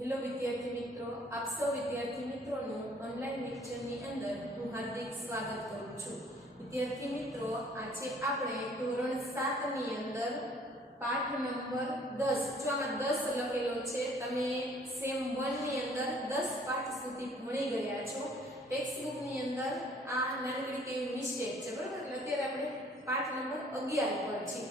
Hello વિદ્યાર્થી મિત્રો, આપ સૌ વિદ્યાર્થી મિત્રોનું ઓનલાઈન લેક્ચરની અંદર હું હાર્દિક સ્વાગત કરું છું. વિદ્યાર્થી મિત્રો, આજે આપણે ધોરણ 7 ની અંદર પાઠ નંબર 10, જો આમાં 10 લખેલો છે, તમે સેમ 1 ની અંદર 10 પાઠ સુધી ભણી ગયા છો. ટેક્સ્ટ બુક ની અંદર આ નાનકડી કેવી મિસ્ટેક છે, બરાબર? એટલે અત્યારે આપણે પાઠ નંબર 11 પર છીએ.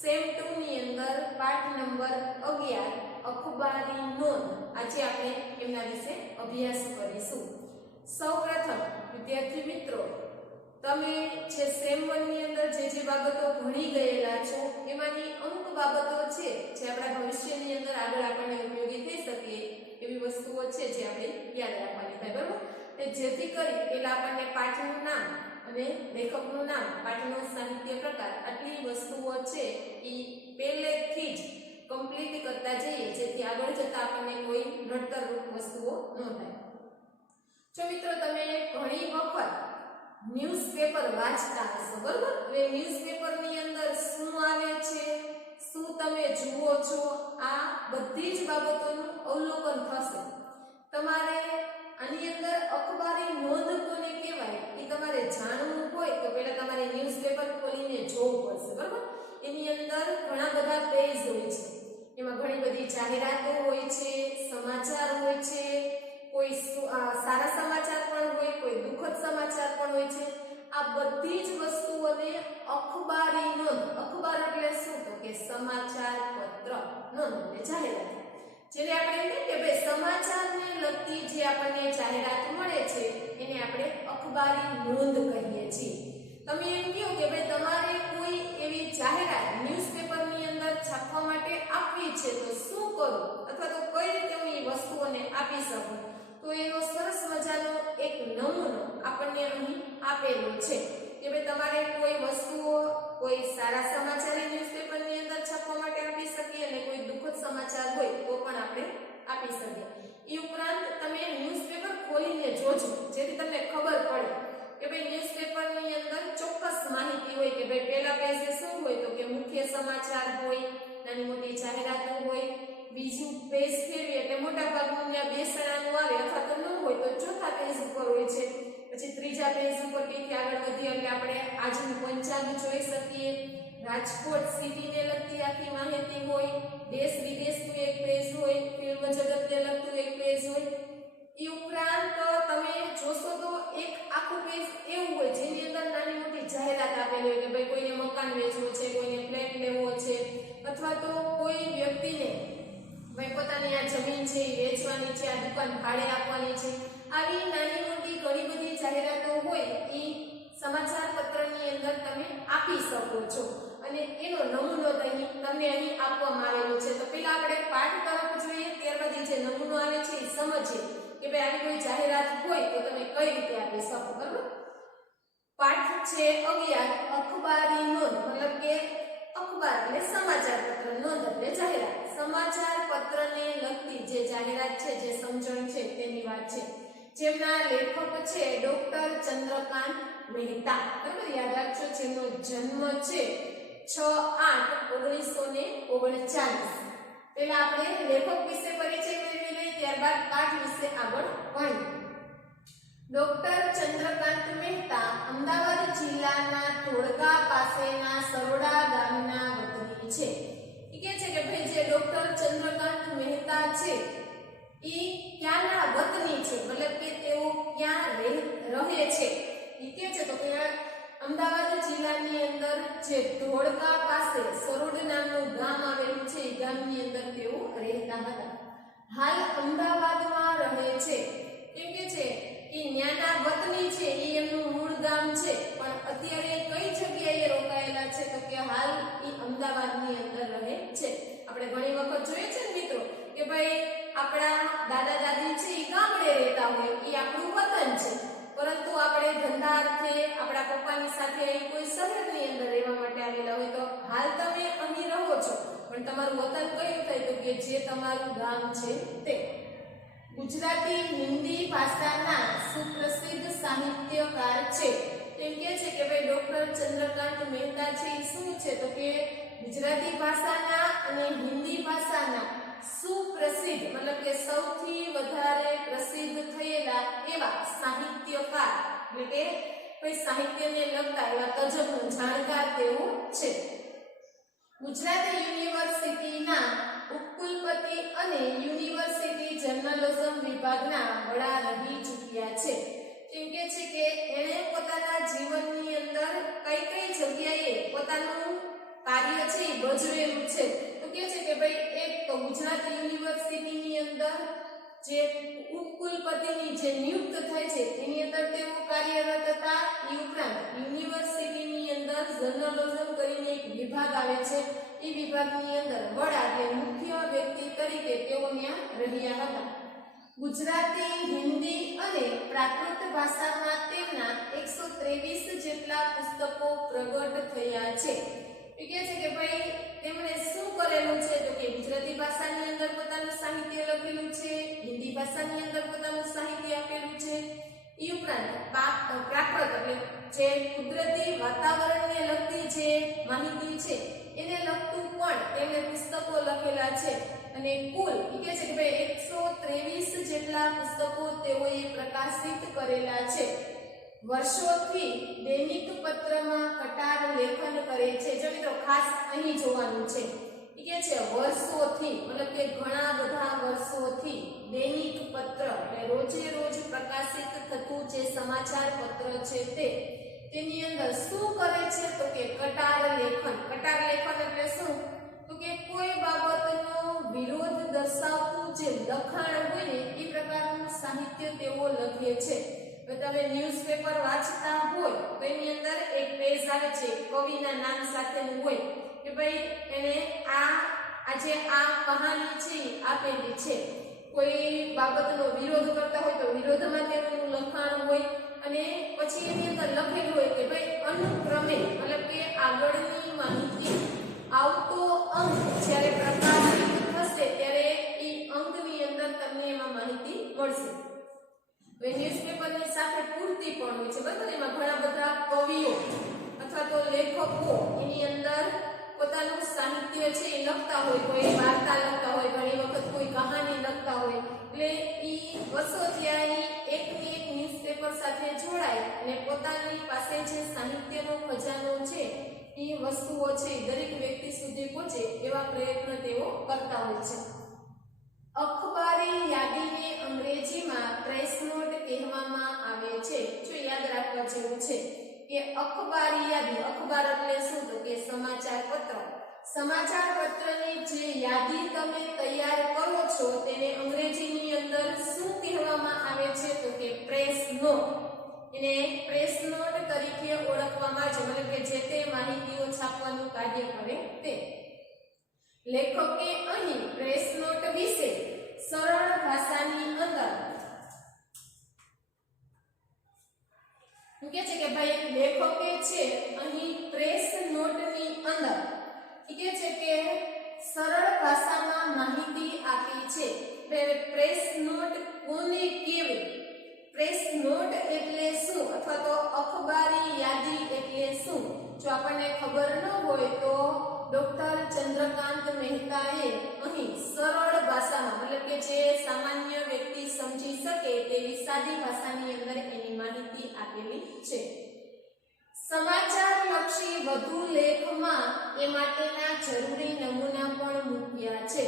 સેમ 2 ની અંદર પાઠ નંબર 11 અખબારી નોંધ. આજે આપણે એમના વિશે અભ્યાસ કરીશું. સૌપ્રથમ વિદ્યાર્થી મિત્રો, તમે જે સેમ 1 ની અંદર જે બાબતો ભણી ગયેલા છો એમાંની અમુક બાબતો છે જે આપણા ભવિષ્યની અંદર આગળ આપણને ઉપયોગી થઈ શકે એવી વસ્તુઓ છે જે આપણે યાદ રાખવાની થાય, બરાબર? જેથી કરી પેલા આપણને પાઠનું નામ અને લેખકનું નામ, પાઠનો સાહિત્ય પ્રકાર, આટલી વસ્તુઓ છે એ પહેલેથી જ કમ્પ્લીટ કરતા જઈએ, જેથી આગળ જતા આપણને કોઈ નડતરરૂપ વસ્તુઓ ન થાય. જો મિત્રો, તમે ઘણી વખત ન્યૂઝપેપર વાંચતા હશો, બરાબર? હવે ન્યૂઝપેપરની અંદર શું આવે છે, શું તમે જુઓ છો, આ બધી જ બાબતોનું અવલોકન થશે. તમારે આની અંદર અખબારી નોંધ કોને કહેવાય એ તમારે જાણવું હોય તો પહેલા તમારે ન્યૂઝપેપર ખોલીને જોવું પડશે, બરાબર? એની અંદર ઘણા બધા પેજ હોય છે, એમાં ઘણી બધી જાહેરાતો હોય છે, સમાચાર હોય છે, કોઈ સારા સમાચાર પણ હોય, કોઈ દુઃખદ સમાચાર પણ હોય છે. આ બધી જ વસ્તુઓને અખબારી નોંધ, અખબાર એટલે શું તો કે સમાચાર પત્ર, નોંધ એટલે જાહેરાત. જેને આપણે કહીએ કે ભાઈ સમાચારને લગતી જે આપણને જાહેરાત મળે છે એને આપણે અખબારી નોંધ કહીએ છીએ. તમે એમ કહો કે ભાઈ તમારે કોઈ એવી જાહેરાત ન્યૂઝપેપરની અંદર છાપવા માટે આપવી છે તો શું કરું, અથવા તો કઈ રીતે હું એ વસ્તુઓને આપી શકું, તો એનો સરસ મજાનો એક નમૂનો આપણને અહીં આપેલો છે કે ભાઈ તમારે કોઈ વસ્તુઓ, કોઈ સારા સમાચાર ન્યૂઝપેપરની અંદર છાપવા માટે આપી શકીએ અને કોઈ દુઃખદ સમાચાર હોય તો પણ આપણે આપી શકીએ. એ ઉપરાંત તમે ન્યૂઝપેપર ખોલીને જોજો, જેથી તમને ખબર પડે કે ભાઈ ન્યૂઝપેપરની અંદર ચોક્કસ માહિતી હોય કે ભાઈ પહેલા પેજે શું હોય તો કે મુખ્ય સમાચાર હોય, નાની મોટી જાહેરાતો હોય. બીજું પેજ ફેરવીએ એટલે મોટા ભાગનું બેસણાનું આવે, અથવા તો ન હોય તો ચોથા પેજ ઉપર હોય છે. પછી ત્રીજા પેજ ઉપર ક્યાંથી આગળ વધીએ એટલે આપણે આજનું પંચાંગ જોઈ શકીએ. રાજકોટ સિટીને લગતી આખી માહિતી હોય, દેશ વિદેશનું એક પેજ હોય, ફિલ્મ જગતને લગતું એક પેજ હોય. એ ઉપરાંત તમે જોશો તો એક આખું પેજ એવું હોય જેની અંદર નાની મોટી જાહેરાત આપેલી હોય કે ભાઈ કોઈને મકાન વેચવું છે, કોઈને ફ્લેટ લેવો છે, અથવા તો કોઈ વ્યક્તિને ભાઈ પોતાની આ જમીન છે એ વેચવાની છે, આ દુકાન ભાડે આપવાની છે. આવી નાની મોટી ઘણી બધી જાહેરાતો હોય એ સમાચાર પત્રની અંદર તમે આપી શકો છો અને એનો નમૂનો તમને અહીં આપવામાં આવેલો છે. તો પહેલા આપણે પાઠ તરફ જોઈએ, ત્યારબાદ જે નમૂનો આવે છે એ સમજીએ કે ભાઈ આવી કોઈ જાહેરાત હોય તો તમે કઈ રીતે આપી શકો, બરાબર? પાઠ છે 11 અખબારી નોંધ, મતલબ કે અખબાર એટલે સમાચાર પત્ર, નોંધ એટલે જાહેરાત. સમાચાર પત્રને લગતી જે જાહેરાત છે, જે સમજણ છે તેની વાત છે. જેમના લેખક છે ડોક્ટર ચંદ્રકાંત મહેતા, બરાબર? યાદ રાખજો, જેમનો જન્મ છે 6/8/1939. પહેલા આપણે લેખક વિશે પરિચય મેળવી લઈએ, ત્યારબાદ પાઠ વિશે આગળ ભણીએ. ડોક્ટર ચંદ્રકાંત મહેતા અમદાવાદ જિલ્લાના ધોળકા પાસેના સરોડા ગામના વતની છે. એ કહે છે કે ભાઈ જે ડોક્ટર ચંદ્રકાંત મહેતા છે એ ક્યાંના વતની છે, મતલબ કે તેઓ ક્યાં રહે છે. એ કહે છે તો કે અમદાવાદ જિલ્લાની અંદર જે ધોળકા પાસે સરોડ નામનું ગામ આવેલું છે એ ગામની અંદર તેઓ રહેતા હતા. હાલ અમદાવાદમાં રહે છે. એમ કે છે કે ન્યાના વતની છે એ એમનું મૂળ ગામ છે, પણ અત્યારે કઈ જગ્યાએ રોકાયેલા છે તો કે હાલ એ અમદાવાદની અંદર રહે છે. આપણે ઘણી વખત જોઈએ છે ને મિત્રો કે ભાઈ આપણા દાદા દાદી છે એ ગામડે રહેતા હોય, એ આપણું વતન છે, પરંતુ આપણે ધંધાર્થે આપણા પપ્પાની સાથે કોઈ શહેરની અંદર રહેવા માટે આવેલા હોય તો હાલ તમે અહીં રહો છો, પણ તમારું વતન કયું થાય તો કે જે તમારું ગામ છે તે. ગુજરાતી હિન્દી ભાષાના સુપ્રસિદ્ધ સાહિત્યકાર છે. એમ કહે છે કે ભાઈ ડોક્ટર ચંદ્રકાંત મહેતા છે એ શું છે તો કે ગુજરાતી ભાષાના અને હિન્દી ભાષાના સુપ્રસિદ્ધ મતલબ કે સૌથી વધારે પ્રસિદ્ધ થયેલા એવા સાહિત્યકાર એટલે કે કોઈ સાહિત્યને લગતા એવા તજજ્ઞ જાણકાર તેઓ છે. ગુજરાત યુનિવર્સિટીના ઉપકુલપતિ અને યુનિવર્સિટી જર્નલિઝમ વિભાગના વડા રહી ચૂક્યા છે. કેમ કે છે કે એણે પોતાના જીવનની અંદર કઈ કઈ જગ્યાએ પોતાનું કાર્ય છે એ ભજવેલું છે. તો કે છે કે ભાઈ એક તો ગુજરાત યુનિવર્સિટીની અંદર જે ઉપકુલપતિની જે નિયુક્ત થાય છે એની અંદર તેઓ કાર્યરત હતા. એ ઉપરાંત યુનિવર્સિટીની અંદર જર્નલિઝમ કરીને એક વિભાગ આવે છે. એ વિભાગની અંદર વડા કે મુખ્ય વ્યક્તિ તરીકે તેઓ ત્યાં રહ્યા હતા. ગુજરાતી, હિન્દી અને પ્રાકૃત ભાષામાં તેમના 123 જેટલા પુસ્તકો પ્રગટ થયા છે. એ કહે છે કે ભાઈ તેમણે શું કરેલું છે તો કે ગુજરાતી ભાષાની અંદર પોતાનું સાહિત્ય લખેલું છે, હિન્દી ભાષાની અંદર પોતાનું સાહિત્ય આપેલું છે. એ ઉપરાંત પ્રાકૃત એટલે જે કુદરતી વાતાવરણને લગતી જે માહિતી છે એને લગતું પણ તેમણે પુસ્તકો લખેલા છે. અને કુલ એ કહે છે કે ભાઈ 123 જેટલા પુસ્તકો તેઓએ પ્રકાશિત કરેલા છે. વર્ષોથી દૈનિક પત્રમાં કટાર લેખન કરે છે. જો મિત્રો ખાસ અહીં જોવાનું છે એ કહે છે વર્ષોથી મતલબ કે ઘણા બધા વર્ષોથી દૈનિક પત્ર એટલે રોજે રોજ પ્રકાશિત થતું જે સમાચાર પત્ર છે તેની અંદર શું કરે છે તો કે કટાર લેખન. કટાર લેખન એટલે શું તો કે કોઈ બાબતનો વિરોધ દર્શાવતું જે લખાણ હોય ને એ પ્રકારનું સાહિત્ય તેઓ લખે છે. તો તમે ન્યૂઝપેપર વાંચતા હોય તો એની અંદર એક પેજ આવે છે કવિના નામ સાથેનું હોય કે ભાઈ એને આજે આ કહાની છે આપેલી છે. કોઈ બાબતનો વિરોધ કરતા હોય તો વિરોધમાં તેનું લખાણ હોય અને પછી એની અંદર લખેલું હોય કે ભાઈ અનુક્રમે મતલબ કે આગળની માહિતી આવતો અંક જ્યારે પ્રકાશિત થશે ત્યારે એ અંકની અંદર તમને એમાં માહિતી મળશે. ન્યૂઝપેપરની સાથે પૂર્તિ પણ હોય છે બરાબર. એમાં ઘણા બધા કવિઓ અથવા તો લેખકો એની અંદર પોતાનું સાહિત્ય છે એ લખતા હોય, કોઈ વાર્તા લખતા હોય, ઘણી વખત કોઈ કહાની લખતા હોય. એટલે એ વર્ષોથી આ એકની એક ન્યૂઝપેપર સાથે જોડાય અને પોતાની પાસે જે સાહિત્યનો ખજાનો છે એ વસ્તુઓ છે દરેક વ્યક્તિ સુધી પહોંચે એવા પ્રયત્ન તેઓ કરતા હોય છે. અખબારી યાદીને અંગ્રેજીમાં પ્રેસ નોટ કહેવામાં આવે છે. જો યાદ રાખવા જેવું છે કે અખબારી યાદી, અખબાર એટલે શું તો કે સમાચાર પત્ર. સમાચાર પત્રની જે યાદી તમે તૈયાર કરો છો તેને અંગ્રેજીની અંદર શું કહેવામાં આવે છે તો કે પ્રેસ નોટ. એને પ્રેસ નોટ તરીકે ઓળખવામાં આવે છે મતલબ કે જે તે માહિતીઓ છાપવાનું કાર્ય કરે તે. લેખકે અહીં પ્રેસ નોટ વિશે સરળ ભાષાની અંદર કે છે કે ભાઈ લેખકે છે અહીં પ્રેસ નોટની અંદર કે છે કે સરળ ભાષામાં માહિતી આપી છે. પ્રેસ નોટ કોને કહેવી, પ્રેસ નોટ એટલે શું અથવા તો અખબારી યાદી એટલે શું જો આપણને ખબર ન હોય તો ડોક્ટર ચંદ્રકાંત મહેતાએ અહીં સરળ ભાષામાં મતલબ કે જે સામાન્ય વ્યક્તિ સમજી શકે તેવી સાદી ભાષાની અંદર એની માહિતી આપેલી છે. સમાચાર લક્ષી વધુ લેખમાં એ માટેના જરૂરી નમૂના પણ મૂક્યા છે.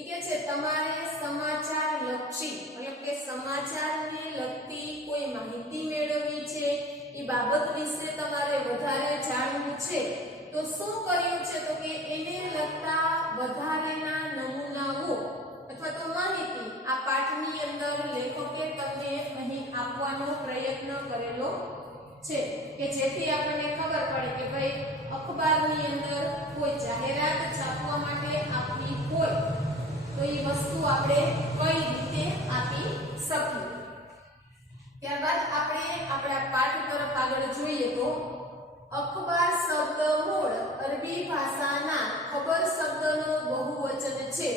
એ કે છે તમારે સમાચાર લક્ષી મતલબ કે સમાચારને લગતી કોઈ માહિતી મેળવવી છે, એ બાબત વિશે તમારે વધારે જાણવું છે તો શું કર્યું છે તો કે એને લગતા વધારેના નમૂનાઓ અથવા તો માહિતી આ પાઠની અંદર લેખકે તમને અહીં આપવાનો પ્રયત્ન કરેલો છે કે જેથી આપણને ખબર પડે કે ભાઈ અખબારની અંદર કોઈ જાહેરાત છાપવા માટે આપવી હોય તો એ વસ્તુ આપણે કઈ રીતે આપી શકીએ. ત્યારબાદ આપણે આપણા પાઠ તરફ આગળ જોઈએ તો અખબાર શબ્દ મૂળ અરબી ભાષાના ખબર શબ્દનો બહુવચન છે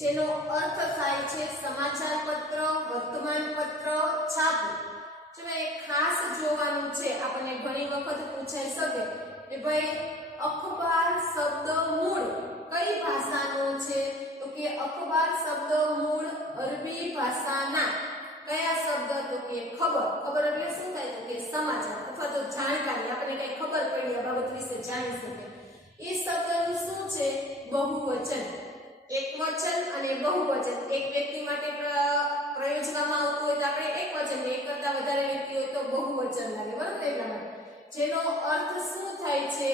જેનો અર્થ થાય છે સમાચાર પત્ર, વર્તમાન પત્ર, છાપું. જો એ ખાસ જોવાનું છે આપણને ઘણી વખત પૂછાઈ શકે કે ભાઈ અખબાર શબ્દ મૂળ કઈ ભાષાનો છે તો કે અખબાર શબ્દ મૂળ અરબી ભાષાના કયા શબ્દ તો કે ખબર. ખબર એટલે શું થાય તો કે સમાચાર અથવા તો જાણકારી, આપણને કઈ ખબર પડી આ બાબત વિશે જાણી શકે. એ શબ્દનું શું છે બહુવચન. એકવચન અને બહુવચન. એક વ્યક્તિ માટે પ્રયોજવામાં આવતું હોય તો આપણે એકવચન, એક કરતા વધારે વ્યક્તિ હોય તો બહુવચન લાગે, બરાબર? એટલા માટે જેનો અર્થ શું થાય છે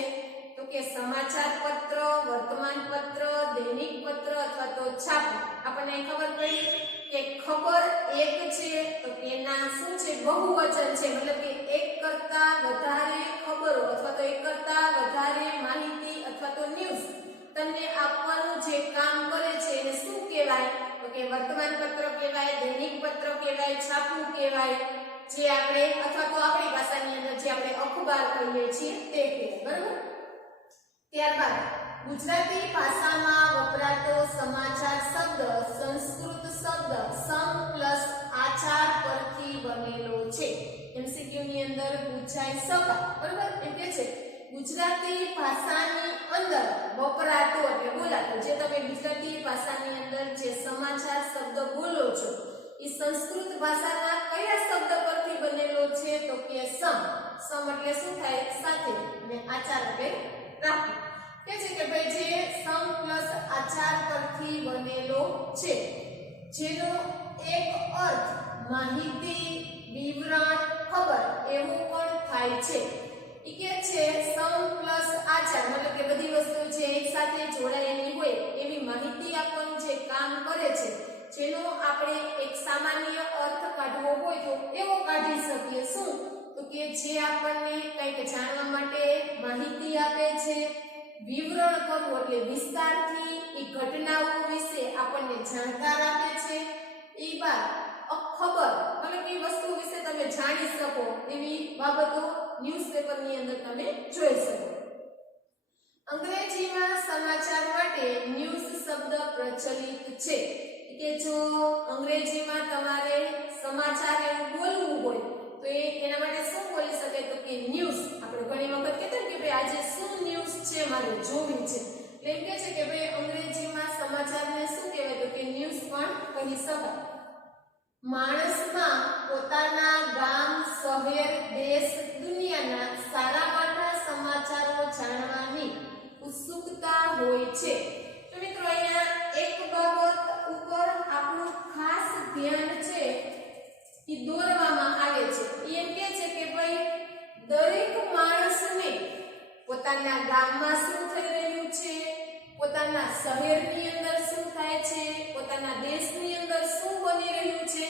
તો કે સમાચાર પત્ર, વર્તમાન પત્ર, દૈનિક પત્ર અથવા તો છાપું. આપણને ખબર પડી કે ખબર એક છે તો તેના શું છે બહુવચન છે, મતલબ કે એક કરતા વધારે ખબરો અથવા તો એક કરતા વધારે માહિતી અથવા તો ન્યૂઝ તમને આપવાનું જે કામ કરે છે એને શું કહેવાય તો કે વર્તમાન પત્ર કહેવાય, દૈનિક પત્ર કહેવાય, છાપું કહેવાય, જે આપણે અથવા તો આપણી ભાષાની અંદર જે આપણે અખબાર કહીએ છીએ તે કહેવાય, બરાબર? ત્યારબાદ ગુજરાતી ભાષામાં વપરાતો સમાચાર શબ્દ સંસ્કૃત શબ્દ સમ પ્લસ આચાર પરથી બનેલો છે. એમસીક્યુ ની અંદર પૂછાઈ શકાય, બરાબર? એમ કે છે ગુજરાતી ભાષાની અંદર વપરાતો એટલે બોલાતો, જે તમે ગુજરાતી ભાષાની અંદર જે સમાચાર શબ્દ બોલો છો એ સંસ્કૃત ભાષાના કયા શબ્દ પરથી બનેલો છે તો કે સમ. સમ એટલે શું થાય સાથે, અને આચાર એટલે રાખવું. કે છે કે ભાઈ જે સમ પ્લસ આચાર પરથી બનેલો છે, જેનો એક અર્થ માહિતી, વિવરણ, ખબર એવું પણ થાય છે. એ કે છે સમ પ્લસ આચાર મતલબ કે બધી વસ્તુ જે એક સાથે જોડાયેલી હોય એવી માહિતી આપવાનું જે કામ કરે છે, જેનો આપણે એક સામાન્ય અર્થ કાઢવો હોય તો એવો કાઢી શકીએ. શું તો કે જે આપણને કંઈક જાણવા માટે માહિતી આપે છે, વિવરણ કરવું એટલે વિસ્તારથી એ ઘટનાઓ વિશે આપણને જાણકાર આપે છે. એ બાદ ખબર મતલબ કે વસ્તુ વિશે તમે જાણી શકો એવી બાબતો ન્યૂઝપેપરની અંદર તમે જોઈ શકો. અંગ્રેજીમાં સમાચાર માટે ન્યૂઝ શબ્દ પ્રચલિત છે કે જો અંગ્રેજીમાં તમારે સમાચાર એવું બોલવું હોય તો એના માટે શું બોલી શકે તો કે ન્યૂઝ. આપણે ઘણી વખત કહેતા કે ભાઈ આજે શું ન્યૂઝ છે મારે જોવી છે, એમ કે છે કે ભાઈ અંગ્રેજીમાં સમાચારને શું કહેવાય તો કે ન્યૂઝ પણ કહી શકાય. માણસમાં પોતાના ગામ, શહેર, દેશ, દુનિયાના સારા માઠા સમાચારો જાણવાની ઉત્સુકતા હોય છે. તો મિત્રો અહીંયા એક બાબત ઉપર આપણું ખાસ ધ્યાન છે એ દોરવામાં આવે છે. એમ કે છે કે ભાઈ દરેક માણસને પોતાના ગામમાં શું થઈ રહ્યું છે, પોતાના શહેરની અંદર શું થાય છે, પોતાના દેશની અંદર શું બની રહ્યું છે,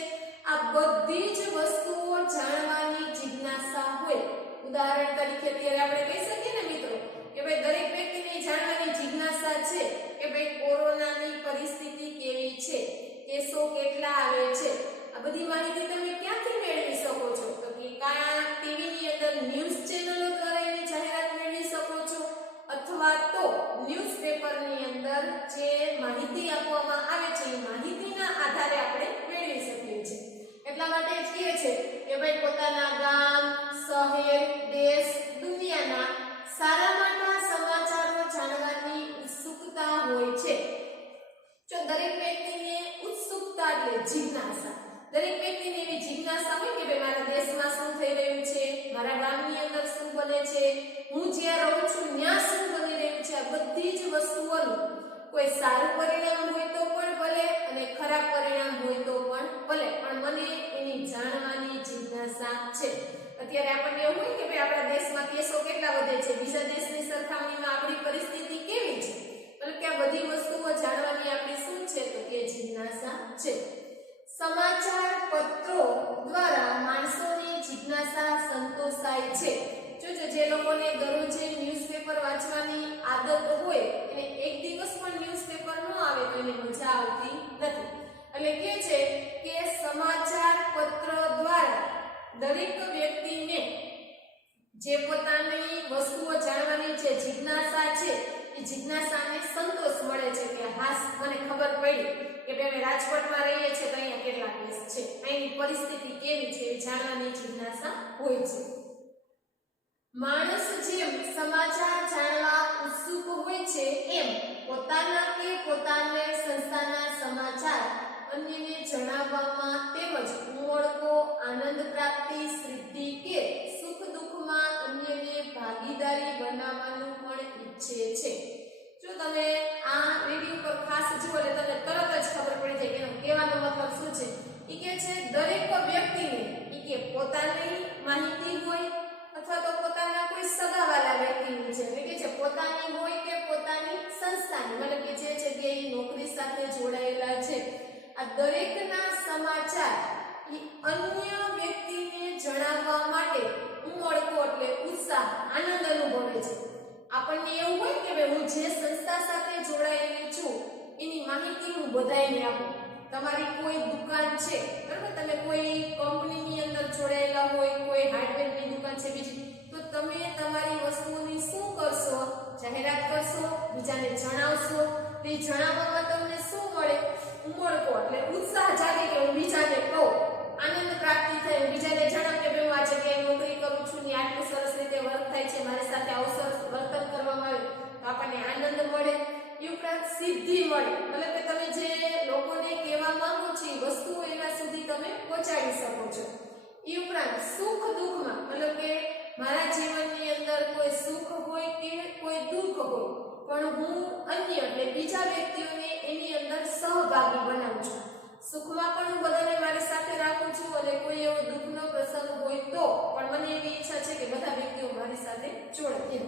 આ બધી જ વસ્તુઓ જાણવાની જિજ્ઞાસા હોય. ઉદાહરણ તરીકે અત્યારે આપણે કહી શકીએ ને મિત્રો કે ભાઈ દરેક વ્યક્તિને જાણવાની જિજ્ઞાસા છે કે ભાઈ કોરોનાની પરિસ્થિતિ કેવી છે, કેસો કેટલા આવે છે. આ બધી માહિતી તમે ક્યાંથી મેળવી શકો છો તો કે કાં ટીવીની અંદર ન્યૂઝ ચેનલો દ્વારા એની જાહેરાત મેળવી શકો છો, અથવા તો ન્યૂઝપેપરની અંદર જે માહિતી આપવામાં આવે છે એ માહિતીના આધારે આપણે મેળવી શકીએ છીએ. એટલા માટે જ કહે છે કે ભાઈ પોતાના ગામ, શહેર, દેશ, દુનિયાના સારા માઠા સમાચારો જાણવાની ઉત્સુકતા હોય છે. જો દરેક વ્યક્તિને ઉત્સુકતા એટલે જિજ્ઞાસા, દરેક વ્યક્તિને એવી જિજ્ઞાસા હોય કે ભાઈ મારા દેશમાં શું થઈ રહ્યું છે, મારા ગામની અંદર શું બને છે, હું જ્યાં રહું છું ત્યાં શું બની રહ્યું છે. આ બધી જ વસ્તુઓનું કોઈ સારું પરિણામ હોય તો પણ ભલે અને ખરાબ પરિણામ હોય તો પણ ભલે, પણ મને એની જાણવાની જિજ્ઞાસા છે. અત્યારે આપણને એવું હોય કે ભાઈ આપણા દેશમાં કેસો કેટલા વધે છે, બીજા દેશની સરખામણીમાં આપણી પરિસ્થિતિ કેવી છે, એટલે કે આ બધી વસ્તુઓ જાણવાની આપણી શું છે તો કે જિજ્ઞાસા છે. સમાચાર પત્રો દ્વારા માણસોની જિજ્ઞાસા સંતોષાય છે. જો જે લોકોને દરરોજે ન્યૂઝપેપર વાંચવાની આદત હોય અને એક દિવસ પણ ન્યૂઝપેપર ન આવે તો એને મજા આવતી નથી. એટલે કે છે કે સમાચાર પત્ર દ્વારા દરેક વ્યક્તિને જે પોતાની વસ્તુઓ જાણવાની જે જિજ્ઞાસા છે એ જિજ્ઞાસાને સંતોષ મળે છે કે હાસ મને ખબર પડી કે ભાઈ રાજકોટમાં રહીએ છીએ તો અહીંયા કેટલા કેસ છે, અહીંની પરિસ્થિતિ કેવી છે એ જાણવાની જિજ્ઞાસા હોય છે. માણસ જેમ સમાચાર જાણવા ઉત્સુક હોય છે એમ પોતાના કે પોતાને સંસ્થાના સમાચાર અન્યને જણાવવામાં તેમજ ઉમળકો આનંદ પ્રાપ્તિ સિદ્ધિ કે સુખ દુઃખમાં અન્યને ભાગીદારી બનાવવાનું પણ ઈચ્છે છે. જો તમે આ વિડિયો પર ખાસ જુઓ એટલે તમને તરત જ ખબર પડી જાય કે કહેવાનો મતલબ શું છે. ઈ કે છે દરેક વ્યક્તિને ઈ કે પોતાની માહિતી હોય અથવા તો પોતાના કોઈ સગાવાલા વ્યક્તિની છે એટલે કે છે પોતાની હોય કે પોતાની સંસ્થાની મતલબ કે જે જગ્યાએ નોકરી સાથે જોડાયેલા છે આ દરેકના સમાચાર ઈ અન્ય વ્યક્તિને જણાવવા માટે ઉમળકો એટલે ઉત્સાહ આનંદ અનુભવે છે. આપણને એવું હોય કે ભાઈ હું જે સંસ્થા સાથે જોડાયેલી છું એની માહિતી હું બધાને આપું. તમારી કોઈ દુકાન છે બરાબર તમે કોઈ કંપનીની અંદર જોડાયેલા હોય કોઈ હાર્ડવેરની દુકાન છે બીજી તો તમે તમારી વસ્તુઓની શું કરશો જાહેરાત કરશો બીજાને જણાવશો તે જણાવવામાં તમને શું મળે ઉમળકો એટલે ઉત્સાહ જાગે કે હું બીજાને કહું આનંદ પ્રાપ્તિ થાય બીજાને જણાવ કે ભાઈ હું આ જગ્યાએ નોકરી કરું છું ને આટલું સરસ રીતે વર્ક થાય છે મારી સાથે આવું સરસ વર્તન કરવામાં આવે તો આપણને આનંદ મળે. એ ઉપરાંત સિદ્ધિ મળે એટલે કે તમે જે લોકોને કહેવા માંગો છો એ વસ્તુઓ એના સુધી તમે પહોંચાડી શકો છો. એ ઉપરાંત સુખ દુઃખમાં એટલે કે મારા જીવનની અંદર કોઈ સુખ હોય કે કોઈ દુઃખ હોય પણ હું અન્ય એટલે બીજા વ્યક્તિઓને એની અંદર સહભાગી બનાવું છું. સુખમાં પણ હું બધાને મારી સાથે રાખું છું અને કોઈ એવો દુઃખનો પ્રસંગ હોય તો પણ મને એવી ઈચ્છા છે કે બધા વ્યક્તિઓ મારી સાથે જોડાય.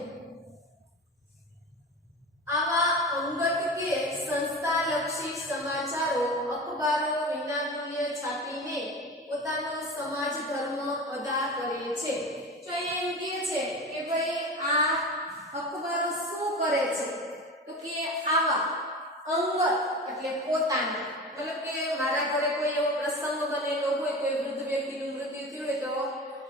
આવા અંગત કે સંસ્થાલક્ષી સમાચારો અખબારો વિનામૂલ્ય છાપીને પોતાનો સમાજ ધર્મ અદા કરે છે. તો એમ કહે છે કે ભાઈ આ અખબારો શું કરે છે તો કે આવા અંગત એટલે પોતાના મતલબ કે મારા ઘરે કોઈ એવો પ્રસંગ બનેલો હોય કોઈ વૃદ્ધ વ્યક્તિનું મૃત્યુ થયું હોય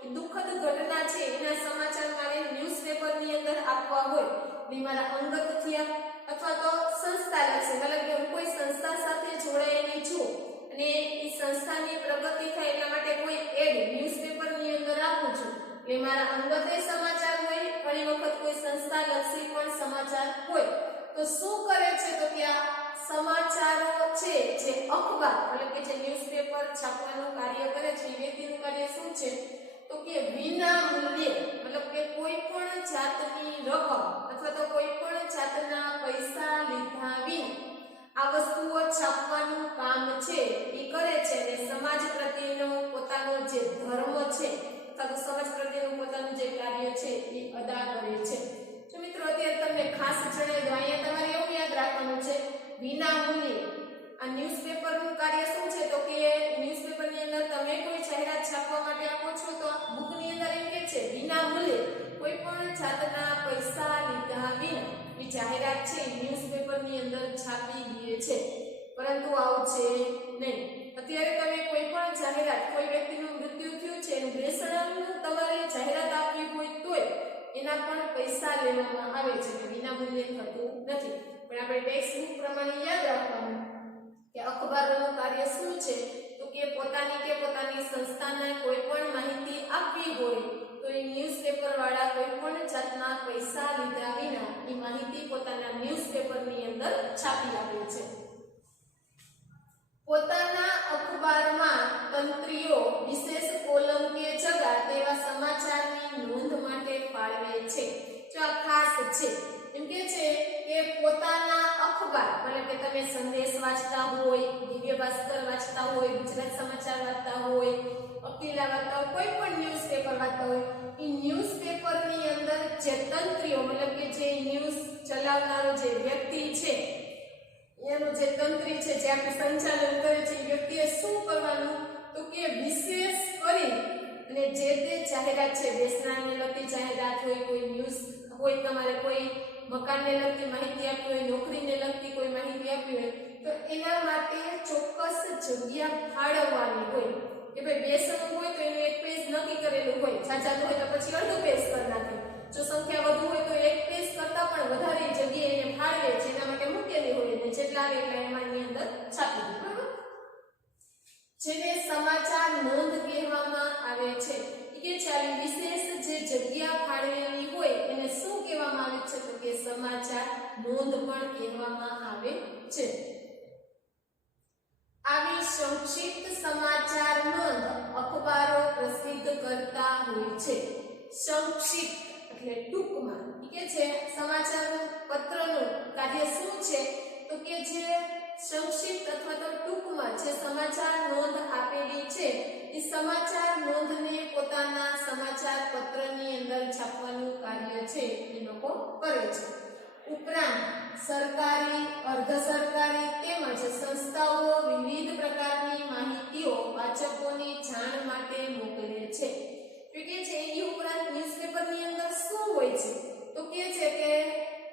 તો દુઃખદ ઘટના છે એના સમાચાર મારે ન્યૂઝપેપરની અંદર આપવા હોય ને મારા અંગત થયા અથવા તો સંસ્થા લક્ષી મતલબ કે હું કોઈ સંસ્થા સાથે જોડાયેલી છું અને એ સંસ્થાની પ્રગતિ થાય એટલા માટે કોઈ એડ ન્યૂઝપેપરની અંદર આપું છું એટલે મારા અંગતે સમાચાર હોય ઘણી વખત કોઈ સંસ્થા લક્ષી પણ સમાચાર હોય તો શું કરે છે તો કે આ સમાચારો છે જે અખબાર એટલે કે જે ન્યૂઝપેપર છાપવાનું કાર્ય કરે છે એ વ્યક્તિનું કાર્ય શું છે તો કે વિના મૂલ્યે મતલબ કે કોઈ પણ જાતની રકમ અથવા તો કોઈ પણ જાતના પૈસા લીધા વિના આ વસ્તુઓ છાપવાનું કામ છે એ કરે છે અને સમાજ પ્રત્યેનો પોતાનો જે ધર્મ છે અથવા તો સમાજ પ્રત્યેનું પોતાનું જે કાર્ય છે એ અદા કરે છે. તો મિત્રો અત્યારે તમને ખાસ જણાવી દઉં અહીંયા તમારે એવું યાદ રાખવાનું છે વિના મૂલ્યે આ ન્યૂઝપેપરનું કાર્ય શું છે તો કે ન્યૂઝપેપરની અંદર તમે કોઈ જાહેરાત છાપવા માટે આપો છો તો બુકની અંદર એમ કે છે વિના મૂલ્યે કોઈ પણ જાતના પૈસા લીધા વિના એ જાહેરાત છે ન્યૂઝપેપરની અંદર છાપી દે છે પરંતુ આવું છે નહીં. અત્યારે તમે કોઈ પણ જાહેરાત કોઈ વ્યક્તિનું મૃત્યુ થયું છે એનું બેસણાનું તમારે જાહેરાત આપવી હોય તોય એના પણ પૈસા લેવામાં આવે છે કે વિના મૂલ્યે થતું નથી. પણ આપણે ટેક્સ્ટ બુક પ્રમાણે યાદ રાખવાનું કે અખબારોનું કાર્ય શું છે તો કે પોતાની કે પોતાની સંસ્થાને કોઈ પણ માહિતી આપવી હોય તો એ ન્યૂઝપેપર વાળા કોઈ પણ જાતના પૈસા લીધા વિના એ માહિતી પોતાના ન્યૂઝપેપરની અંદર છાપી આપે છે. પોતાના અખબારમાં તંત્રીઓ વિશેષ કોલમ કે જગા તેવા સમાચારની નોંધ માટે ફાળવે છે. જો આ ખાસ છે એમ કે છે કે પોતાના અખબાર એટલે કે તમે સંદેશ વાંચતા હોય દિવ્ય ભાસ્કર વાંચતા હોય ગુજરાત સમાચાર વાંચતા હોય અકીલા વાંચતા હોય કોઈ પણ ન્યૂઝપેપર વાંચતા હોય એ ન્યૂઝપેપરની અંદર જે તંત્રીઓ મતલબ કે જે ન્યૂઝ ચલાવનારો જે વ્યક્તિ છે એનું જે તંત્રી છે જે આપણે સંચાલન કરે છે એ વ્યક્તિએ શું કરવાનું તો કે વિશેષ કરી અને જે તે જાહેરાત છે બેસણાને લગતી જાહેરાત હોય કોઈ ન્યૂઝ હોય તમારે કોઈ મકાનને લગતી માહિતી આપવી હોય નોકરીને લગતી કોઈ માહિતી આપવી હોય તો એના માટે ચોક્કસ જગ્યા ફાળવવાની હોય કે ભાઈ બેસણું હોય તો એનું એક પેજ નક્કી કરેલું હોય છાછાનું હોય તો પછી અડધું પેજ કરી નાખે જો સંખ્યા વધુ હોય તો એક પેજ કરતાં પણ વધારે જગ્યાએ એને ફાળવે છે એના માટે મૂકેલી હોય અને જેટલા આવે એટલા એમાંની અંદર છાપી દે બરાબર. જેને સમાચાર નોંધ કહેવામાં આવે છે કે છે આવી વિશેષ જે જગ્યા ફાળવેલી હોય એને શું કહેવામાં આવે છે છે તો કે સમાચાર નોંધ પણ કહેવામાં આવે છે. આવી સંક્ષિપ્ત સમાચાર નોંધ અખબારો પ્રસિદ્ધ કરતા હોય છે. સંક્ષિપ્ત એટલે ટૂંકમાં કે છે સમાચાર પત્રનું કાર્ય શું છે તો કે જે સંક્ષિપ્ત અથવા તો ટૂંકમાં જે સમાચાર નોંધ આપેલી છે એ સમાચાર નોંધને પોતાના સમાચાર પત્રની અંદર છાપવાનું કાર્ય છે એ લોકો કરે છે. ઉપરાંત સરકારી, અર્ધ સરકારી તેમજ સંસ્થાઓ વિવિધ પ્રકારની માહિતીઓ વાચકોની જાણ માટે મોકલે છે. તો કે છે એ ઉપરાંત ન્યૂઝપેપરની અંદર શું હોય છે તો કે છે કે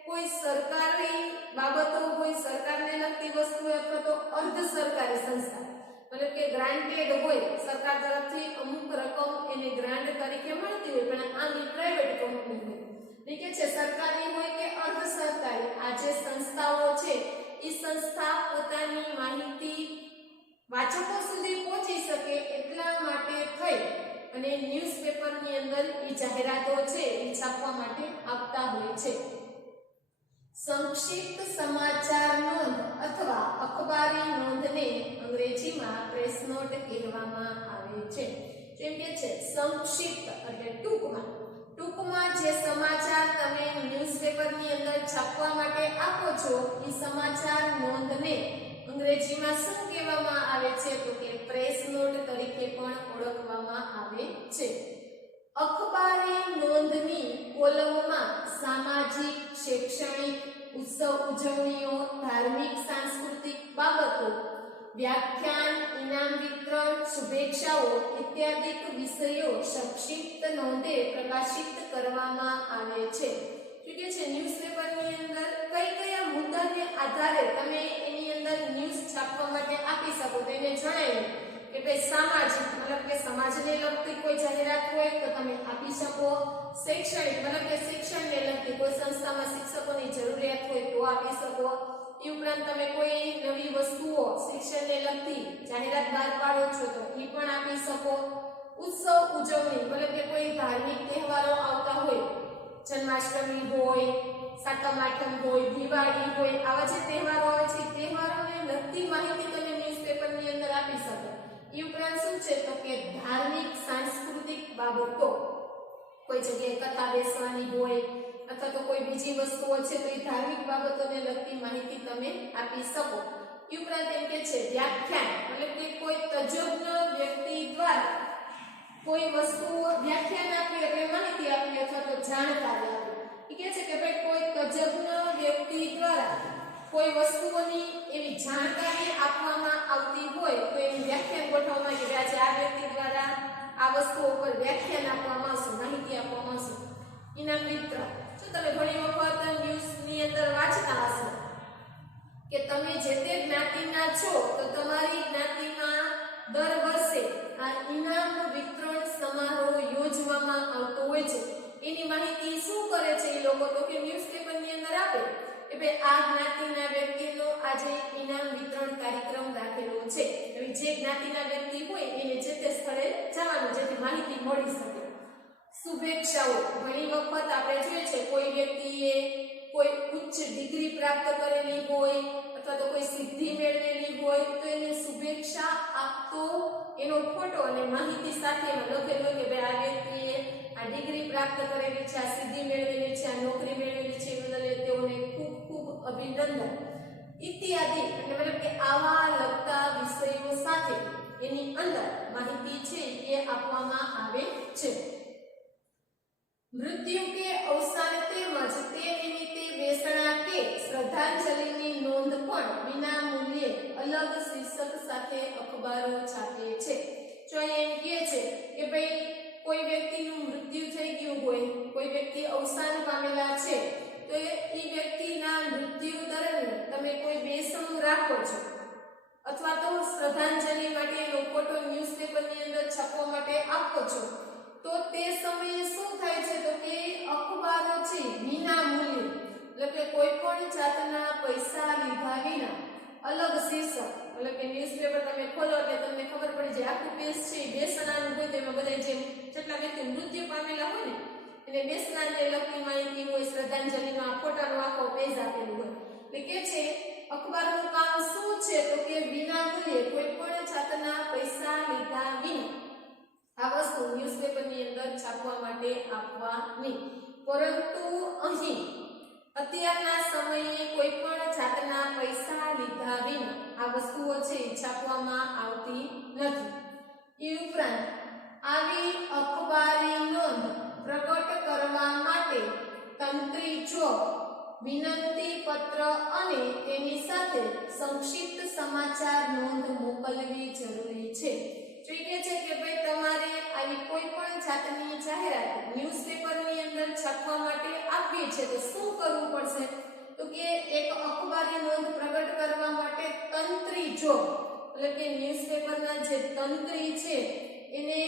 કોઈ સરકારી બાબતો હોય, સરકારને લગતી વસ્તુઓ અથવા તો અર્ધ સરકારી સંસ્થા એટલે કે ગ્રાન્ટેડ હોય, સરકાર તરફથી અમુક રકમ એને ગ્રાન્ટ તરીકે મળતી હોય પણ આની પ્રાઇવેટ કંપની હોય કે છે સરકારી હોય કે અર્ધ સરકારી, આ જે સંસ્થાઓ છે એ સંસ્થા પોતાની માહિતી વાચકો સુધી પહોંચી શકે એટલા માટે થઈ અને ન્યૂઝપેપરની અંદર એ જાહેરાતો છે એ છાપવા માટે આપતા હોય છે. સંક્ષિપ્ત સમાચાર નોંધ અથવા અખબારી નોંધને અંગ્રેજીમાં પ્રેસ નોટ કહેવામાં આવે છે. જેમ કે છે સંક્ષિપ્ત એટલે ટૂંકમાં જે સમાચાર તમે ન્યૂઝપેપરની અંદર છાપવા માટે આપો છો એ સમાચાર નોંધને અંગ્રેજીમાં શું કહેવામાં આવે છે તો કે પ્રેસ નોટ તરીકે પણ ઓળખવામાં આવે છે. અખબારી નોંધની કોલમમાં સામાજિક, શૈક્ષણિક, ઉત્સવ ઉજવણીઓ, ધાર્મિક સાંસ્કૃતિક બાબતો, વ્યાખ્યાન, ઇનામ વિતરણ, શુભેચ્છાઓ ઇત્યાદિ વિષયો સંક્ષિપ્ત નોંધે પ્રકાશિત કરવામાં આવે છે. કે છે ન્યૂઝપેપરની અંદર કયા મુદ્દાને આધારે તમે એની અંદર ન્યૂઝ છાપવા માટે આપી શકો તો એને જણાવ્યું કે ભાઈ સામાજિક મતલબ કે સમાજને લગતી કોઈ જાહેરાત હોય તો તમે આપી શકો. શૈક્ષણિક મતલબ કે શિક્ષણને લગતી કોઈ સંસ્થામાં શિક્ષકોની જરૂરિયાત હોય તો આપી શકો. એ ઉપરાંત તમે કોઈ નવી વસ્તુઓ શિક્ષણને લગતી જાહેરાત બહાર પાડો છો તો એ પણ આપી શકો. ઉત્સવ ઉજવણી મતલબ કે કોઈ ધાર્મિક તહેવારો આવતા હોય, જન્માષ્ટમી હોય, સાતમ આઠમ હોય, દિવાળી હોય, આવા જે તહેવારો આવે છે તહેવારોને લગતી માહિતી તમે ન્યૂઝપેપરની અંદર આપી શકો. એ ઉપરાંત શું છે તો કે ધાર્મિક સાંસ્કૃતિક બાબતો, કોઈ જગ્યાએ કથા બેસવાની હોય અથવા તો કોઈ બીજી વસ્તુઓ છે તો એ ધાર્મિક બાબતોને લગતી માહિતી તમે આપી શકો. એ ઉપરાંત એમ કે છે વ્યાખ્યાન એટલે કે કોઈ તજજ્ઞ વ્યક્તિ દ્વારા કોઈ વસ્તુ વ્યાખ્યાન આપી એટલે માહિતી આપી અથવા તો જાણકારી આપી. એ કહે છે કે ભાઈ કોઈ તજજ્ઞ વ્યક્તિ દ્વારા કોઈ વસ્તુઓની એવી જાણકારી આપવામાં આવતી હોય તો એની વ્યાખ્યાન ગોઠવવામાં આવે કે આજે આ વ્યક્તિ દ્વારા આ વસ્તુઓ પર વ્યાખ્યાન આપવામાં આવશે, માહિતી આપવામાં આવશે. ઇનામ વિતરણ જો તમે ઘણી વખત ન્યૂઝની અંદર વાંચતા હશો કે તમે જે તે જ્ઞાતિના છો તો તમારી જ્ઞાતિમાં દર વર્ષે આ ઇનામ વિતરણ સમારોહ યોજવામાં આવતો હોય છે. એની માહિતી શું કરે છે એ લોકો તો કે ન્યૂઝપેપરની અંદર આપે કે ભાઈ આ જ્ઞાતિના વ્યક્તિનો આજે ઇનામ વિતરણ કાર્યક્રમ રાખેલો છે. હવે જે જ્ઞાતિના વ્યક્તિ હોય એને જે તે સ્થળે જવાનું જેથી માહિતી મળી શકે. શુભેચ્છાઓ ઘણી વખત આપણે જોઈએ છે કોઈ વ્યક્તિએ કોઈ ઉચ્ચ ડિગ્રી પ્રાપ્ત કરેલી હોય અથવા તો કોઈ સિદ્ધિ મેળવેલી હોય તો એને શુભેચ્છા આપતો એનો ફોટો અને માહિતી સાથે લખેલું હોય કે ભાઈ આ વ્યક્તિએ આ ડિગ્રી પ્રાપ્ત કરેલી છે, આ સિદ્ધિ મેળવેલી છે, આ નોકરી મેળવેલી છે, બદલે તેઓને ખૂબ ખૂબ અભિનંદન ઇત્યાદિ. એટલે મતલબ કે આવા લગતા વિષયો સાથે એની અંદર માહિતી છે એ આપવામાં આવે છે. મૃત્યુ કે અવસાન તેમજ તે નિમિત્તે બેસણા કે શ્રદ્ધાંજલિની નોંધ પણ વિના મૂલ્યે અલગ શીર્ષક સાથે અખબારો છાપે છે. જો એમ કહે છે કે ભાઈ કોઈ વ્યક્તિનું મૃત્યુ થઈ ગયું હોય, કોઈ વ્યક્તિ અવસાન પામેલા છે તો એ વ્યક્તિના મૃત્યુ દરમિયાન તમે કોઈ બેસણું રાખો છો અથવા તો શ્રદ્ધાંજલિ માટે એનો ફોટો ન્યૂઝપેપરની અંદર છાપવા માટે આપો છો તો તે સમયે શું થાય છે તો કે અખબારો છે વિના મૂલ્યે એટલે કે કોઈ પણ જાતના પૈસા લીધા વિના અલગ શીર્ષક એટલે કે ન્યૂઝપેપર તમે ખોલો એટલે તમને ખબર પડી જાય આખું પેજ છે બેસણાનું હોય તેમાં બધા જેટલા વ્યક્તિ મૃત્યુ પામેલા હોય ને એને બેસણાને લગતી માહિતી હોય, શ્રદ્ધાંજલિનો આ એટલે કે છે અખબારનું કામ શું છે તો કે વિનામૂલ્યે કોઈ પણ જાતના પૈસા લીધા વિના આ વસ્તુ ન્યૂઝપેપરની અંદર છાપવા માટે આપવાની. પરંતુ અહીં અત્યારના સમયે કોઈ પણ જાતના પૈસા લીધા વિના આ વસ્તુઓ છે છાપવામાં આવતી નથી. એ ઉપરાંત આવી અખબારી નોંધ પ્રગટ કરવા માટે તંત્રી જોગ, વિનંતી પત્ર અને તેની સાથે સંક્ષિપ્ત સમાચાર નોંધ મોકલવી જરૂરી છે. તો એ કહે છે કે ભાઈ તમારે આવી કોઈ પણ જાતની જાહેરાત ન્યૂઝપેપરની અંદર છાપવા માટે આપવી છે તો શું કરવું પડશે તો કે એક અખબારી નોંધ પ્રગટ કરવા માટે તંત્રી જોગ એટલે કે ન્યૂઝપેપરના જે તંત્રી છે એને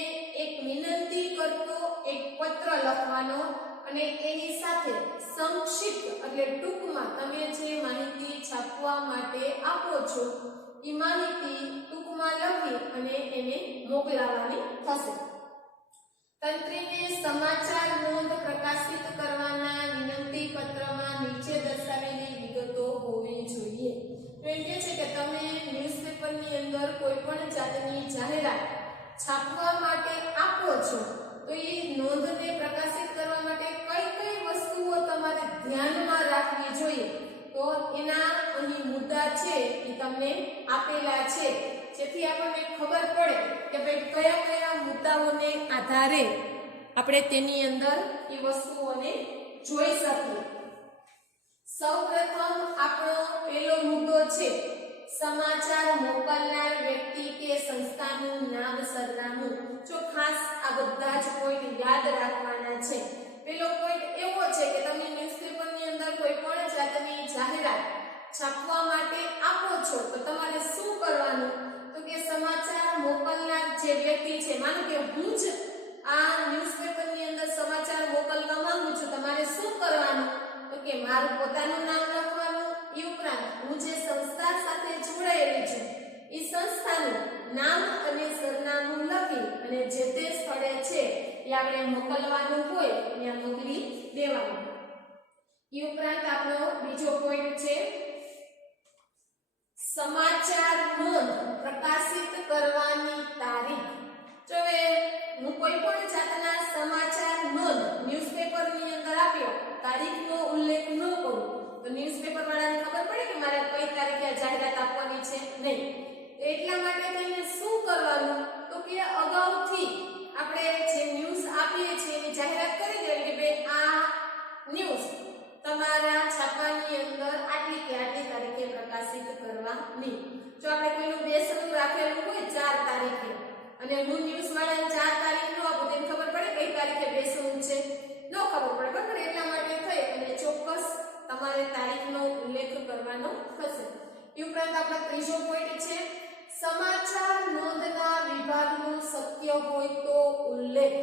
એક વિનંતી કરતો એક પત્ર લખવાનો અને એની સાથે સંક્ષિપ્ત એટલે ટૂંકમાં તમે જે માહિતી છાપવા માટે આપો છો એ માહિતી ટૂંકમાં લખી અને એને મોકલવાની થશે. તંત્રીને સમાચાર નોંધ પ્રકાશિત કરવાના વિનંતી પત્રમાં નીચે દર્શાવેલી વિગતો હોવી જોઈએ. તો એ કહે છે કે તમે ન્યૂઝપેપરની અંદર કોઈ પણ જાતની જાહેરાત છાપવા માટે આપો છો તો એ નોંધને પ્રકાશિત કરવા માટે કઈ કઈ વસ્તુઓ તમારે ધ્યાનમાં રાખવી જોઈએ તો એના અહીં મુદ્દા છે એ તમને આપેલા છે જેથી આપણને ખબર પડે કે ભાઈ કયા કયા મુદ્દાઓને આધારે આપણે તેની અંદર એ વસ્તુઓને જોઈ શકીએ. સૌપ્રથમ આપણો પહેલો મુદ્દો છે સમાચાર મોકલનાર વ્યક્તિ કે સંસ્થાનું નામ સરનામું. જો ખાસ આ બધા જ પોઈન્ટ યાદ રાખવાના છે. પહેલો પોઈન્ટ એવો છે કે તમે ન્યૂઝપેપરની અંદર કોઈ પણ જાતની જાહેરાત છાપવા માટે આપો છો તો તમારે શું કરવાનું તો કે સમાચાર મોકલનાર જે વ્યક્તિ છે માનો કે હું જ આ ન્યૂઝપેપરની અંદર સમાચાર મોકલવા માંગુ છું તમારે શું કરવાનું તો કે મારું પોતાનું નામ લખવાનું. એ ઉપરાંત હું જે સંસ્થા સાથે જોડાયેલી છું એ સંસ્થાનું નામ અને સરનામું લખી અને જે તે સ્થળે છે એ આપણે મોકલવાનું હોય ત્યાં મોકલી દેવાનું. એ ઉપરાંત આપણો બીજો પોઈન્ટ છે સમાચાર નોંધ પ્રકાશિત કરવાની તારીખ. જો હું કોઈ પણ જાતના સમાચાર નોંધ ન્યૂઝપેપરની અંદર આપ્યો તારીખનો ઉલ્લેખ ન કરું તો ન્યૂઝપેપર વાળાને ખબર પડે કે મારે કઈ તારીખે જાહેરાત આપવાની છે નહીં. એટલા માટે થઈને શું કરવાનું તો કે અગાઉથી આપણે જે ન્યૂઝ આપીએ છીએ એની જાહેરાત કરી દેવી કે ભાઈ આ ન્યૂઝ તમારા છાપાની અંદર આટલી કે આટલી તારીખે પ્રકાશિત કરવાની. જો આપણે કોઈનું બેસણું રાખેલું હોય 4 તારીખે અને હું ન્યૂઝ વાળાને 4 તારીખ નો આપું તો ખબર પડે કઈ તારીખે બેસણું છે ન ખબર પડે બરાબર. એટલા માટે થઈ અને ચોક્કસ તમારે તારીખનો ઉલ્લેખ કરવાનો થશે. એ ઉપરાંત આપણો ત્રીજો પોઈન્ટ છે સમાચાર નોંધના વિભાગનો શક્ય હોય તો ઉલ્લેખ.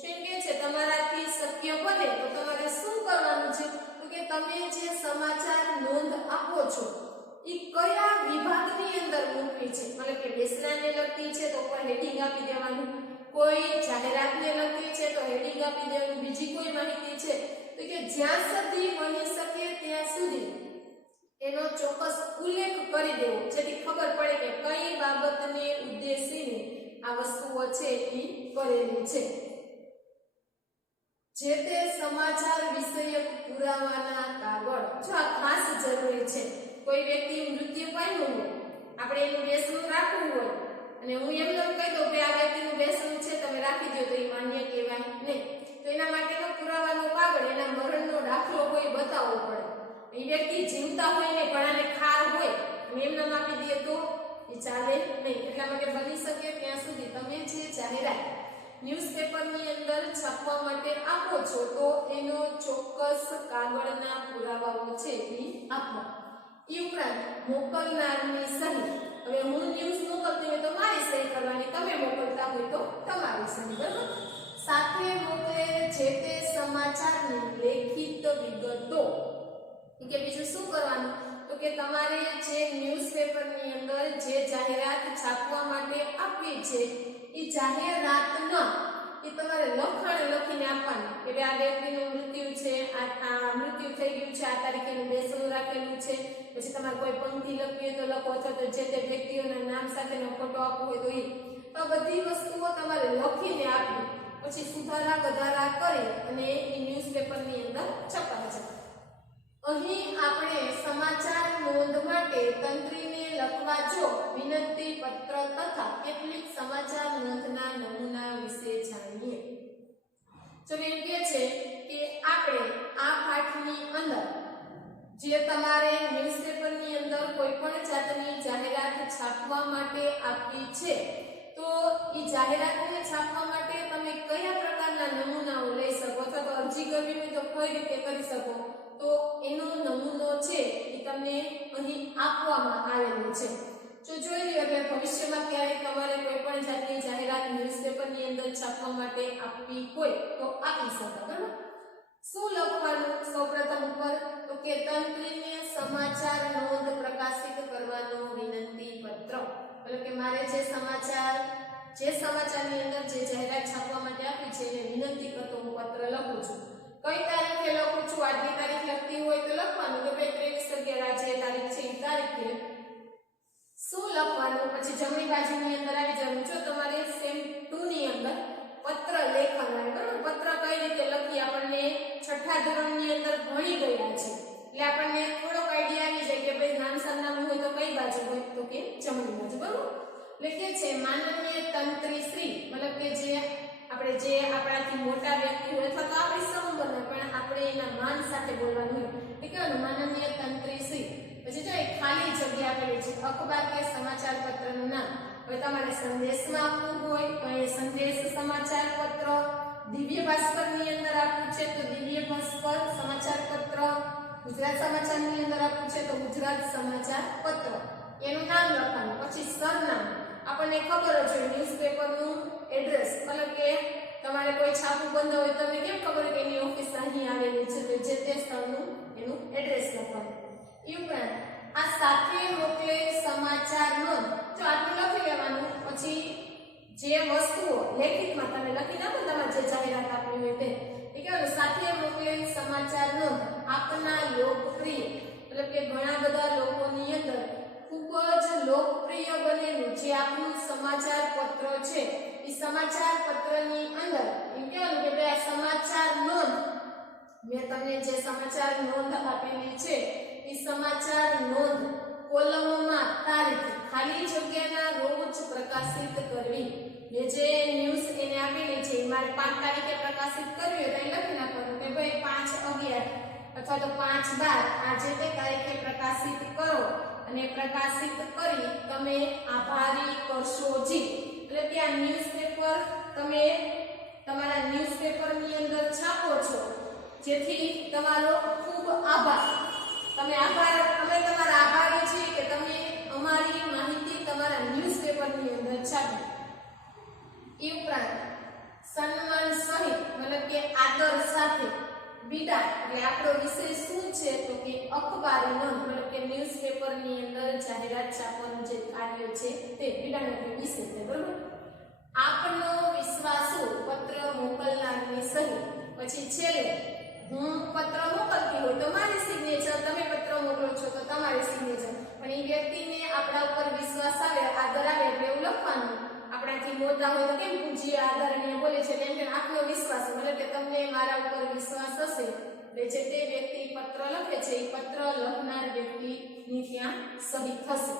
જેમ કે છે તમારાથી શક્ય બને તો તમારે શું કરવાનું છે તો કે તમે જે સમાચાર નોંધ આપો છો એ કયા વિભાગની અંદર મૂકવી છે. મતલબ કે બેસનાને લગતી છે તો ઉપર હેડિંગ આપી દેવાનું, કોઈ જાહેરાતને લગતી છે તો હેડિંગ આપી દેવાનું, બીજી કોઈ માહિતી છે તો કે જ્યાં સુધી બની શકે ત્યાં સુધી એનો ચોક્કસ ઉલ્લેખ કરી દેવો જેથી ખબર પડે કે કઈ બાબતને ઉદ્દેશીને આ વસ્તુઓ છે એ કરેલી છે. જે તે સમાચાર વિષયક પુરાવાના કાગળ જો આ ખાસ જરૂરી છે. કોઈ વ્યક્તિ મૃત્યુ પામ્યું હોય આપણે એનું બેસણું રાખવું હોય અને હું એમ કહી દઉં કે આ વ્યક્તિનું બેસણું છે તમે રાખી દો તો એ માન્ય કહેવાય નહીં. તો એના માટેનો પુરાવાનો કાગળ એના મરણનો દાખલો હોય બતાવવો પડે. એ વ્યક્તિ જીવતા હોય ને ઘણાને ખાર હોય અને એમ નામ આપી દે તો એ ચાલે નહીં. એટલા માટે બની શકે ત્યાં સુધી તમે જે જાહેરાત ન્યૂઝપેપરની અંદર છાપવા માટે આપો છો તો એનો ચોક્કસ કાગળના પુરાવાઓ છે એ આપવા. એ ઉપરાંત મોકલનારની સહી. હવે હું ન્યૂઝ મોકલતી હોય તો મારી સહી કરવાની, તમે મોકલતા હોય તો તમારી સહી. બરાબર. સાથે મોકલેલ જે તે સમાચારની લેખિત વિગતો. કે બીજું શું કરવાનું તો કે તમારે જે ન્યૂઝપેપરની અંદર જે જાહેરાત છાપવા માટે આપવી છે એ જાહેરાતના એ તમારે લખાણ લખીને આપવાનું કે આ વ્યક્તિનું મૃત્યુ છે, આ મૃત્યુ થઈ ગયું છે, આ તારીખેનું બેસણું રાખેલું છે, પછી તમારે કોઈ પંક્તિ લખવી હોય તો લખો, અથવા તો જે તે વ્યક્તિઓના નામ સાથેનો ફોટો આપવો હોય તો તો આ બધી વસ્તુઓ તમારે લખીને આપવી, પછી સુધારા વધારા કરી અને એ ન્યૂઝપેપરની અંદર છપાવે છે. અહીં આપણે સમાચાર નોંધ માટે તંત્રીને લખવા જો વિનંતી પત્ર તથા કેટલીક સમાચાર નોંધના નમૂના વિશે જાણીએ. જો એમ કહે છે કે આપણે આ પાઠની અંદર જે તમારે ન્યૂઝપેપરની અંદર કોઈ પણ જાતની જાહેરાત છાપવા માટે આપવી છે, તો એ જાહેરાતને છાપવા માટે તમે કયા પ્રકારના નમૂનાઓ લઈ શકો, અથવા તો અરજી કરવી હોય તો કઈ રીતે કરી શકો, તો એનો નમૂનો છે એ તમને અહીં આપવામાં આવેલો છે. જો જોઈ લો કે ભવિષ્યમાં ક્યારેય તમારે કોઈ પણ જાતની જાહેરાત ન્યૂઝપેપરની અંદર છાપવા માટે આપવી હોય તો આપી શકો. બરાબર, શું લખવાનું? સૌપ્રથમ ઉપર તો કે તંત્રીને સમાચાર નોંધ પ્રકાશિત કરવાનો વિનંતી પત્ર, એટલે કે મારે જે સમાચારની અંદર જે જાહેરાત છાપવા માટે આપી છે એને વિનંતી કરતો હું પત્ર લખું છું. કઈ તારીખે લખું છું? આજની તારીખ લખતી હોય તો લખવાનું કે ભાઈ 23/11 જે તારીખ છે એ તારીખે શું લખવાનું. પછી જમણી બાજુની અંદર આવી જવાનું. જો તમારે સેમ 2 ની અંદર પત્ર લેખન આવે, બરાબર, પત્ર કઈ રીતે લખી આપણને છઠ્ઠા ધોરણની અંદર ભણી ગયા છે, એટલે આપણને થોડોક આઈડિયા આવી જાય કે ભાઈ નામ સરનામું હોય તો કઈ બાજુ હોય, તો કે જમણી બાજુ. બરાબર, એટલે કે છે માનનીય તંત્રી શ્રી, મતલબ કે જે આપણાથી મોટા વ્યક્તિ હોય અથવા તો આપણી સમબંધ, પણ આપણે એના માન સાથે બોલવાનું હોય, એટલે કે માનનીય તંત્રી શ્રી. પછી જો એક ખાલી જગ્યા આપેલી છે, અખબાર કે સમાચાર પત્રનું નામ. હવે તમારે સંદેશમાં આપવું હોય તો એ સંદેશ સમાચાર પત્ર, દિવ્ય ભાસ્કરની અંદર આપવું છે તો દિવ્ય ભાસ્કર સમાચાર પત્ર, ગુજરાત સમાચારની અંદર આપવું છે તો ગુજરાત સમાચાર પત્ર, એનું નામ લખવાનું. પછી સરનામું, આપણને ખબર જ હોય ન્યૂઝપેપરનું એડ્રેસ, મતલબ કે તમારે કોઈ છાપું બંધ હોય તમને કેમ ખબર કે એની ઓફિસ અહીં આવેલી છે, તો જે તે સ્થળનું એનું એડ્રેસ લખવાનું. એ ઉપરાંત આ સાથે મોકલે સમાચાર નોંધ, જો આટલું લખી લેવાનું. પછી જે વસ્તુઓ લેખિતમાં તમે લખી નાખો તમારે જે જાહેરાત આપવી હોય તે, એ કહેવાય સાથે મોકલે સમાચાર નોંધ આપના લોકપ્રિય, એટલે કે ઘણા બધા લોકોની અંદર ખૂબ જ લોકપ્રિય બનેલું જે આપનું સમાચાર પત્ર છે, એ સમાચાર પત્રની અંદર એમ કહેવાનું કે ભાઈ આ સમાચાર નોંધ, મેં તમને જે સમાચાર નોંધ આપેલી છે એ સમાચાર નોંધ કોલમમાં તારીખ ખાલી જગ્યાના રોજ પ્રકાશિત કરવી. મેં જે ન્યૂઝ એને આપેલી છે એ મારે 5 તારીખે પ્રકાશિત કરવી હોય તો લખી નાખવાનું કે ભાઈ 5/11 અથવા તો 5/12 આ જે તે તારીખે પ્રકાશિત કરો, અને પ્રકાશિત કરી તમે આભારી કરશો જી. એટલે કે આ ન્યૂઝપેપર તમે તમારા ન્યૂઝપેપરની અંદર છાપો છો, જેથી તમારો ખૂબ આભાર. અમે તમારા આભારી છીએ કે તમે અમારી માહિતી તમારા ન્યૂઝપેપરની અંદર છાપી. એ ઉપરાંત સન્માન સહિત, મતલબ કે આદર સાથે વિદાય, એટલે આપણો વિષય શું છે તો કે અખબારી નોંધ, મતલબ કે ન્યૂઝપેપરની અંદર જાહેરાત છાપવાનું જે કાર્ય છે તે વિદાયનો વિષય છે. બરાબર, આપનો વિશ્વાસુ પત્ર મોકલનારની સહી. પછી છેલ્લે હું પત્ર મોકલતી હોય તો મારી સિગ્નેચર, તમે પત્ર મોકલો છો તો તમારી સિગ્નેચર, પણ એ વ્યક્તિને આપણા ઉપર વિશ્વાસ આવે, આદર આવે એટલે એવું લખવાનું. આપણાથી મોટા હોય તો કેમ પૂજ્ય આદરણીય બોલે છે, તેમ આપનો વિશ્વાસ, મતલબ કે તમને મારા ઉપર વિશ્વાસ હશે એટલે જે તે વ્યક્તિ પત્ર લખે છે એ પત્ર લખનાર વ્યક્તિની ત્યાં સહી થશે.